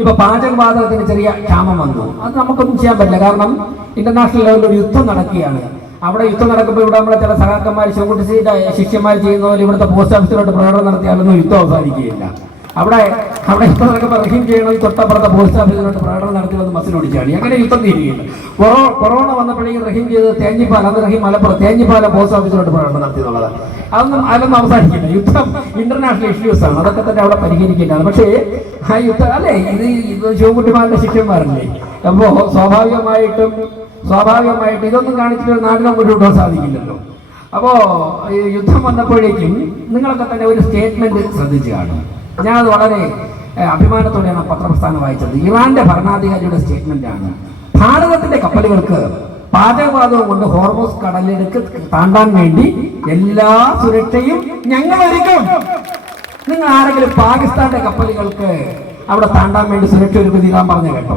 ഇപ്പൊ പാചകവാതകത്തിന് ചെറിയ ക്ഷാമം വന്നു, അത് നമുക്കൊന്നും ചെയ്യാൻ പറ്റില്ല. കാരണം ഇന്റർനാഷണൽ ലെവലിൽ ഒരു യുദ്ധം നടക്കുകയാണ്. അവിടെ യുദ്ധം നടക്കുമ്പോൾ ഇവിടെ നമ്മളെ ചില സഹാക്കന്മാർ ശിവകുട്ടിയുടെ ശിഷ്യന്മാർ ചെയ്യുന്ന പോലെ ഇവിടുത്തെ പോസ്റ്റ് ഓഫീസിലോട്ട് പ്രകടനം നടത്തിയാലൊന്നും യുദ്ധം അവസാനിക്കുകയില്ല. അവിടെ യുദ്ധം നടക്കുമ്പോൾ റഹീം ചെയ്യണം, തൊട്ടപ്പുറത്തെ പോസ്റ്റ് ഓഫീസിലോട്ട് പ്രകടനം നടത്തി വന്ന് മസിലൊടിച്ചാണ്. അങ്ങനെ യുദ്ധം തീരുകയില്ല. കൊറോണ വന്നപ്പോഴേക്കും റഹീം ചെയ്ത് തേഞ്ഞിപ്പാലം, അന്ന് റഹീം മലപ്പുറം തേഞ്ഞിപ്പാലം പോസ്റ്റ് ഓഫീസിലോട്ട് പ്രകടനം നടത്തി എന്നുള്ളത് അതൊന്നും അവസാനിക്കില്ല. യുദ്ധം ഇന്റർനാഷണൽ ഇഷ്യൂസ് ആണ്, അതൊക്കെ തന്നെ അവിടെ പരിഹരിക്കേണ്ടതാണ്. പക്ഷേ ആ യുദ്ധം അല്ലേ, ഇത് ശിവകുട്ടിമാരുടെ ശിഷ്യന്മാരല്ലേ. അപ്പോൾ സ്വാഭാവികമായിട്ട് ഇതൊന്നും കാണിച്ചിട്ട് നാടിനെ മുന്നോട്ട് സാധിക്കില്ലല്ലോ. അപ്പോ ഈ യുദ്ധം വന്നപ്പോഴേക്കും നിങ്ങളൊക്കെ തന്നെ ഒരു സ്റ്റേറ്റ്മെന്റ് ശ്രദ്ധിച്ചു കാണും. ഞാനത് വളരെ അഭിമാനത്തോടെയാണ് പത്രപ്രസ്ഥാനം വായിച്ചത്. ഇറാന്റെ ഭരണാധികാരിയുടെ സ്റ്റേറ്റ്മെന്റ് ആണ്. ഭാരതത്തിന്റെ കപ്പലുകൾക്ക് പാചകവാതകം കൊണ്ട് ഹോർമോസ് കടലിലേക്ക് താണ്ടാൻ വേണ്ടി എല്ലാ സുരക്ഷയും ഞങ്ങൾ ഒരുക്കും. നിങ്ങൾ ആരെങ്കിലും പാകിസ്ഥാന്റെ കപ്പലുകൾക്ക് അവിടെ താണ്ടാൻ വേണ്ടി സുരക്ഷ ഒരുക്കുന്നില്ലാൻ പറഞ്ഞു കേട്ടോ?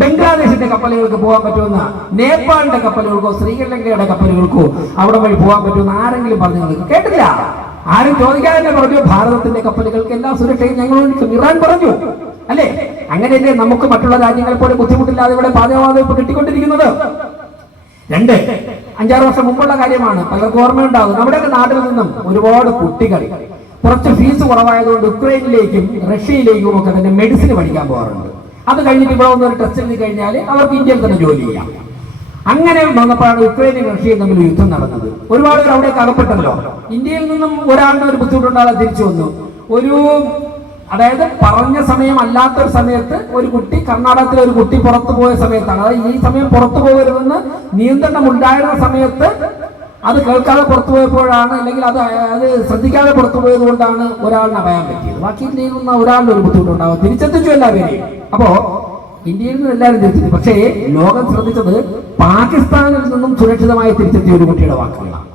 ബംഗ്ലാദേശിന്റെ കപ്പലുകൾക്ക് പോകാൻ പറ്റുമെന്ന, നേപ്പാളിന്റെ കപ്പലുകൾക്കോ ശ്രീലങ്കയുടെ കപ്പലുകൾക്കോ അവിടെ വഴി പോകാൻ പറ്റുമെന്ന് ആരെങ്കിലും പറഞ്ഞു കേട്ടില്ല? ആരും ചോദിക്കാതെ തന്നെ പറഞ്ഞു ഭാരതത്തിന്റെ കപ്പലുകൾക്ക് എല്ലാ സുരക്ഷയും ഞങ്ങൾ ഇറാൻ പറഞ്ഞു അല്ലേ? അങ്ങനെയല്ലേ നമുക്ക് മറ്റുള്ള രാജ്യങ്ങളെ പോലെ ബുദ്ധിമുട്ടില്ലാതെ ഇവിടെ പാചകവാതകം ഇപ്പൊ കിട്ടിക്കൊണ്ടിരിക്കുന്നത്. 5-6 വർഷം മുമ്പുള്ള കാര്യമാണ്, പലർക്കും ഓർമ്മയുണ്ടാകും. നമ്മുടെയൊക്കെ നാട്ടിൽ നിന്നും ഒരുപാട് കുട്ടികൾ കുറച്ച് ഫീസ് കുറവായതുകൊണ്ട് ഉക്രൈനിലേക്കും റഷ്യയിലേക്കും ഒക്കെ തന്നെ മെഡിസിൻ പഠിക്കാൻ പോകാറുണ്ട്. അത് കഴിഞ്ഞിട്ട് ഇവിടെ വന്നൊരു ടെസ്റ്റ് എഴുതി കഴിഞ്ഞാൽ അവർക്ക് ഇന്ത്യയിൽ തന്നെ ജോലി ചെയ്യാം. അങ്ങനെ വന്നപ്പോഴാണ് ഉക്രൈനും റഷ്യയും തമ്മിൽ യുദ്ധം നടന്നത്. ഒരുപാട് പേർ അവിടേക്ക് അകപ്പെട്ടല്ലോ. ഇന്ത്യയിൽ നിന്നും ഒരാളുടെ ഒരു ബുദ്ധിമുട്ടുണ്ടാകാതെ തിരിച്ചു വന്നു. അതായത് പറഞ്ഞ സമയം അല്ലാത്തൊരു സമയത്ത് ഒരു കുട്ടി, കർണാടകത്തിലെ ഒരു കുട്ടി പുറത്തു പോയ സമയത്താണ്, അതായത് ഈ സമയം പുറത്തു പോകരുതെന്ന് നിയന്ത്രണം ഉണ്ടായിരുന്ന സമയത്ത് അത് കേൾക്കാതെ പുറത്തു പോയപ്പോഴാണ്, അല്ലെങ്കിൽ അത് ശ്രദ്ധിക്കാതെ പുറത്തു പോയത് കൊണ്ടാണ് ഒരാളിനെ അഭയം പറ്റിയത്. ബാക്കി ഇന്ത്യയിൽ നിന്ന് ഒരാളുടെ ഒരു ബുദ്ധിമുട്ടുണ്ടാവും. തിരിച്ചെത്തിച്ചു എല്ലാവരെയും. അപ്പോ ഇന്ത്യയിൽ നിന്ന് എല്ലാവരും തിരിച്ചെത്തി. പക്ഷേ ലോകം ശ്രദ്ധിച്ചത് പാകിസ്ഥാനിൽ നിന്നും സുരക്ഷിതമായി തിരിച്ചെത്തിയ ഒരു കുട്ടിയുടെ വാക്കുകളാണ്.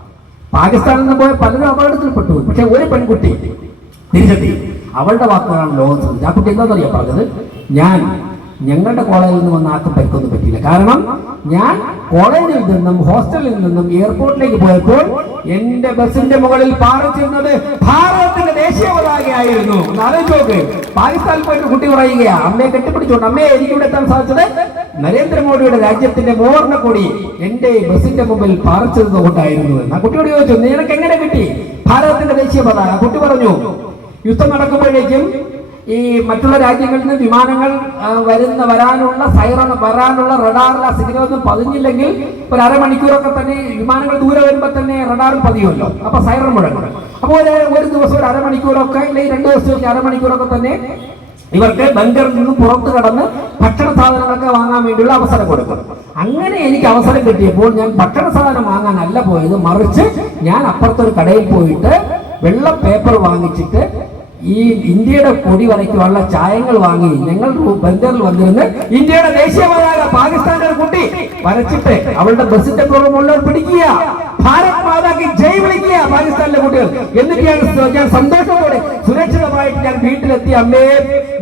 പാകിസ്ഥാനിൽ നിന്ന് പോയ പലരും അപകടത്തിൽപ്പെട്ടു, പക്ഷെ ഒരു പെൺകുട്ടി തിരിച്ചെത്തി. അവളുടെ വാക്കുകളാണ് ലോകം ശ്രദ്ധിച്ചത്. ആ കുട്ടി എന്താണെന്നറിയാം പറഞ്ഞത്? ഞങ്ങളുടെ കോളേജിൽ നിന്ന് വന്ന ആർക്കും പരിക്കൊന്നും പറ്റിയില്ല. കാരണം ഞാൻ കോളേജിൽ നിന്നും ഹോസ്റ്റലിൽ നിന്നും എയർപോർട്ടിലേക്ക് പോയപ്പോൾ എന്റെ ബസിന്റെ മുകളിൽ പാറിച്ചിരുന്നത് ഭാരതത്തിന്റെ ദേശീയ പതാകയായിരുന്നു. ആലോചിച്ചോക്ക്, പാകിസ്ഥാനിൽ പോയിട്ട് കുട്ടി പറയുകയാ, അമ്മയെ കെട്ടിപ്പിടിച്ചോണ്ട്, അമ്മയെ എനിക്കിവിടെ എത്താൻ സാധിച്ചത് നരേന്ദ്രമോദിയുടെ രാജ്യത്തിന്റെ മോർണ കൊടി എന്റെ ബസിന്റെ മുമ്പിൽ പാറിച്ചത് കൊണ്ടായിരുന്നു എന്ന്. ആ കുട്ടിയോട് ചോദിച്ചു, നിനക്ക് എങ്ങനെ കിട്ടി ഭാരതത്തിന്റെ ദേശീയ പതാക? കുട്ടി പറഞ്ഞു, യുദ്ധം നടക്കുമ്പോഴേക്കും ഈ മറ്റുള്ള രാജ്യങ്ങളിൽ നിന്ന് വിമാനങ്ങൾ വരാനുള്ള റഡാറിലെ സിഗ്നലൊന്നും പതിഞ്ഞില്ലെങ്കിൽ ഒരു അരമണിക്കൂറൊക്കെ തന്നെ വിമാനങ്ങൾ ദൂരെ വരുമ്പോൾ തന്നെ റഡാറിൽ പതിയുമല്ലോ. അപ്പൊ സൈറൺ മുഴങ്ങും. അപ്പോൾ ഒരു ദിവസം ഒരു അരമണിക്കൂറൊക്കെ, അല്ലെങ്കിൽ 2 ദിവസത്തേക്ക് അരമണിക്കൂറൊക്കെ തന്നെ ഇവർക്ക് ബങ്കറിൽ നിന്ന് പുറത്തു കടന്ന് ഭക്ഷണ സാധനങ്ങളൊക്കെ വാങ്ങാൻ വേണ്ടിയുള്ള അവസരം കൊടുക്കും. അങ്ങനെ എനിക്ക് അവസരം കിട്ടിയപ്പോൾ ഞാൻ ഭക്ഷണ സാധനം വാങ്ങാനല്ല പോയത്, മറിച്ച് ഞാൻ അപ്പുറത്തൊരു കടയിൽ പോയിട്ട് വെള്ള പേപ്പർ വാങ്ങിച്ചിട്ട് ഈ ഇന്ത്യയുടെ കൊടി വരയ്ക്കുള്ള ചായങ്ങൾ വാങ്ങി ഞങ്ങൾ ബംഗറിൽ വന്നിരുന്ന് ഇന്ത്യയുടെ ദേശീയ പതാക പാകിസ്ഥാന്റെ ഒരു കുട്ടി വരച്ചിട്ട് അവളുടെ ബസിന്റെ പുറമുള്ളവർ പിടിക്കുക, ഭാരത് മാതാക്ക് ജയ് വിളിക്കുക പാകിസ്ഥാനിലെ കുട്ടികൾ. എന്നിട്ടാണ് ഞാൻ സന്തോഷത്തോടെ സുരക്ഷിതമായിട്ട് ഞാൻ വീട്ടിലെത്തി. അമ്മേ,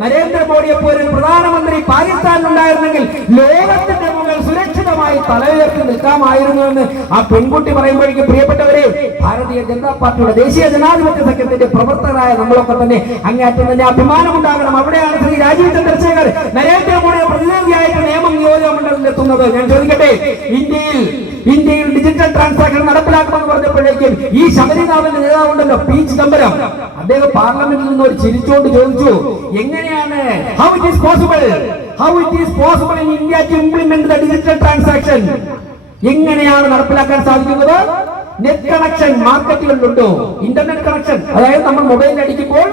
നരേന്ദ്രമോദിയെ പോലെ പ്രധാനമന്ത്രി പാകിസ്ഥാനിലുണ്ടായിരുന്നെങ്കിൽ ലോകത്തിന്റെ മുകളിൽ സുരക്ഷിതമായി തലയുയർത്തി നിൽക്കാമായിരുന്നു എന്ന് ആ പെൺകുട്ടി പറയുമ്പോഴേക്കും, പ്രിയപ്പെട്ടവരെ, ഭാരതീയ ജനതാ പാർട്ടിയുടെ ദേശീയ ജനാധിപത്യ സഖ്യത്തിന്റെ പ്രവർത്തകരായ നമ്മളൊക്കെ തന്നെ അങ്ങേറ്റം തന്നെ അഭിമാനമുണ്ടാകണം. അവിടെയാണ് ശ്രീ രാജീവ് ചന്ദ്രശേഖർ നരേന്ദ്രമോദിയുടെ പ്രതിനിധിയായിട്ട് നിയമം നിയോജക മണ്ഡലത്തിൽ എത്തുന്നത്. ഞാൻ ചോദിക്കട്ടെ, ഇന്ത്യയിൽ ഡിജിറ്റൽ ട്രാൻസാക്ഷൻ നടപ്പിലാക്കുമെന്ന് പറഞ്ഞപ്പോഴേക്കും ഈ ശബരിനാഥന്റെ നേതാവുണ്ടല്ലോ, പി ചിദംബരം, അദ്ദേഹം പാർലമെന്റിൽ നിന്ന് ഒരു ചിരിച്ചുകൊണ്ട് ചോദിച്ചു, എങ്ങനെയാണ് how it is possible in India to implement the digital transaction? എങ്ങനെയാണ് നടപ്പിലാക്കാൻ സാധിക്കുന്നത്? നെറ്റ് കണക്ഷൻ മാർക്കറ്റുകളിലുണ്ടോ? ഇന്റർനെറ്റ് കണക്ഷൻ, അതായത് നമ്മൾ മൊബൈലിൽ അടിക്കുമ്പോൾ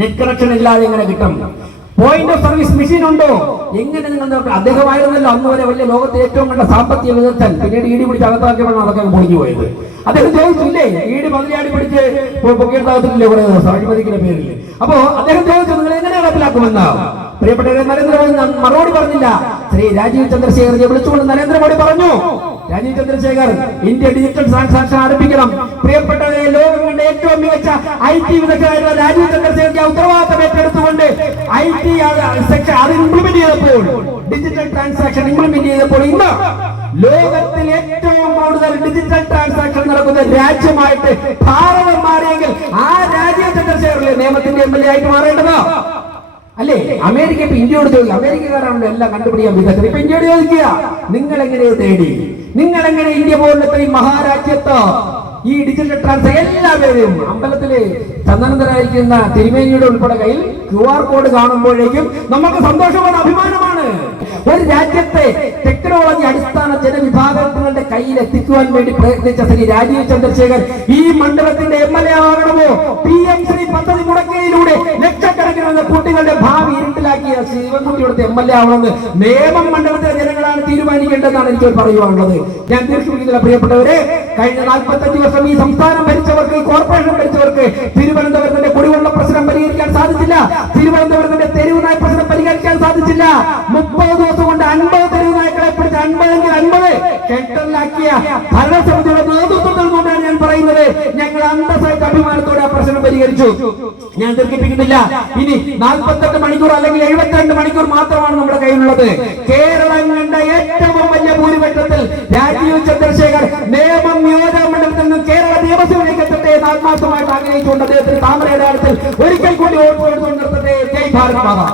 നെറ്റ് കണക്ഷൻ ഇല്ലാതെ എങ്ങനെ കിട്ടും? പോയിന്റ് ഓഫ് സർവീസ് മെഷീൻ ഉണ്ടോ? എങ്ങനെ നിങ്ങൾ? അദ്ദേഹമായിരുന്നല്ലോ അന്ന് വരെ വലിയ ലോകത്തെ ഏറ്റവും കണ്ട സാമ്പത്തിക വിദഗ്ധൻ. പിന്നീട് ഈടി പിടിച്ച് അകത്താക്കിയപ്പോഴാണ് അതൊക്കെ പൊളിഞ്ഞു പോയത്. അദ്ദേഹം ചോദിച്ചില്ലേ, ഈടി പതിനാടി പിടിച്ച് പൊക്കിയെടുത്താകത്തില്ലേ കുറെ ദിവസം അഴിമതിക്കുന്ന പേരിൽ. അപ്പോ അദ്ദേഹം ചോദിച്ചു, നിങ്ങൾ എങ്ങനെ നടപ്പിലാക്കുമെന്ന്? പ്രിയപ്പെട്ടവരെ, നരേന്ദ്രമോദി മറുപടി പറഞ്ഞില്ല. ശ്രീ രാജീവ് ചന്ദ്രശേഖറിനെ വിളിച്ചുകൊണ്ട് നരേന്ദ്രമോദി പറഞ്ഞു, Rajeev Chandrasekhar, India digital transaction ആരംഭിക്കണം. പ്രിയപ്പെട്ടവരെ, ലോകം കണ്ട ഏറ്റവും മികച്ച IT വിദഗ്ധരായിട്ടുള്ള രാജീവ് ചന്ദ്രശേഖർ ഉത്തരവാദിത്തം ഏറ്റെടുത്തുകൊണ്ട് IT സെക്ഷൻ അത് ഇംപ്ലിമെന്റ് ചെയ്തപ്പോൾ, ഡിജിറ്റൽ ട്രാൻസാക്ഷൻ ഇംപ്ലിമെന്റ് ചെയ്തപ്പോൾ ഇന്ന് ലോകത്തിൽ ഏറ്റവും കൂടുതൽ ഡിജിറ്റൽ ട്രാൻസാക്ഷൻ നടക്കുന്ന രാജ്യമായിട്ട് ഭാരതം മാറിയെങ്കിൽ ആ രാജീവ് ചന്ദ്രശേഖറിലെ നിയമത്തിന്റെ MLA ആയിട്ട് മാറേണ്ടത്. അല്ലേ? അമേരിക്ക ഇപ്പൊ ഇന്ത്യയോട് ചോദിക്കുക, അമേരിക്കക്കാരാണല്ലോ എല്ലാം കണ്ടുപിടിക്കാൻ വിദഗ്ധർ. ഇപ്പൊ ഇന്ത്യയോട് ചോദിക്കുക, നിങ്ങൾ എങ്ങനെ തേടി, നിങ്ങൾ എങ്ങനെ ഇന്ത്യ പോലുള്ള ഈ മഹാരാജ്യത്ത് ഈ ഡിജിറ്റൽ ട്രാൻസ്ഫർ എല്ലാവരും അമ്പലത്തില് ചന്ദനന്തരായിരിക്കുന്ന തിരുമേനിയുടെ ഉൾപ്പെടെ കയ്യിൽ QR കോഡ് കാണുമ്പോഴേക്കും നമുക്ക് സന്തോഷമാണ്, അഭിമാനമാണ്. ഒരു രാജ്യത്തെ ടെക്നോളജി അടിസ്ഥാന ജനവിഭാഗങ്ങളുടെ കയ്യിൽ എത്തിക്കുവാൻ വേണ്ടി പ്രയത്നിച്ച ശ്രീ രാജീവ് ചന്ദ്രശേഖർ ഈ മണ്ഡലത്തിന്റെ MLA ആകണമോ? PM ശ്രീ പദ്ധതി മുടക്കിയതിലൂടെ ലക്ഷക്കണക്കിന് കുട്ടികളുടെ ഭാവി ഇരുട്ടിലാക്കിയ ശിവൻകുട്ടിയുടെ MLA ആവണമെന്ന് നേമം മണ്ഡലത്തിലെ ജനങ്ങളാണ് തീരുമാനിക്കേണ്ടതെന്നാണ് എനിക്ക് പറയുവാനുള്ളത്. ഞാൻ ദീർഘിപ്പിക്കുന്നില്ല പ്രിയപ്പെട്ടവരെ. കഴിഞ്ഞ 45 വർഷം ഈ സംസ്ഥാനം ഭരിച്ചവർക്ക്, ഈ കോർപ്പറേഷൻ ഭരിച്ചവർക്ക് തിരുവനന്തപുരത്തിന്റെ കുടിവെള്ള പ്രശ്നം പരിഹരിക്കാൻ സാധിച്ചില്ല. തിരുവനന്തപുരത്തിന്റെ തെരുവ് നായ പ്രശ്നം പരിഹരിക്കാൻ സാധിച്ചില്ല. 30 ദിവസം കൊണ്ട് 50 തെരുവ് നായ്ക്കളെ പിടിച്ച് 50 കെട്ടലാക്കിയ ഭരണസമിതിയുടെ നേതൃത്വത്തിൽ കൊണ്ടാണ് ഞാൻ പറയുന്നത്. ഞങ്ങൾ അന്തസ്സായിട്ട് അഭിമാനത്തോടെ ആ പ്രശ്നം പരിഹരിച്ചു. ഞാൻ ദീർഘിപ്പിക്കുന്നില്ല. ഇനി 48 മണിക്കൂർ അല്ലെങ്കിൽ 72 മണിക്കൂർ മാത്രമാണ് നമ്മുടെ കയ്യിലുള്ളത്. കേരളം കണ്ട ഏറ്റവും വലിയ ഭൂരിപക്ഷത്തിൽ രാജീവ് ചന്ദ്രശേഖർ നേമം നിയോജക മണ്ഡലത്തിൽ നിന്നും കേരള നിയമസഭയിലേക്ക് എത്തട്ടെ എന്ന് ആത്മാർത്ഥമായിട്ട് ആഗ്രഹിച്ചുകൊണ്ട് അദ്ദേഹത്തിന് താമരയുടെ കാര്യത്തിൽ ഒരിക്കൽ കൂടി വോട്ട് കൊടുത്തു നിർത്തട്ടെ. ജയ് ഭാരത് മാതാ.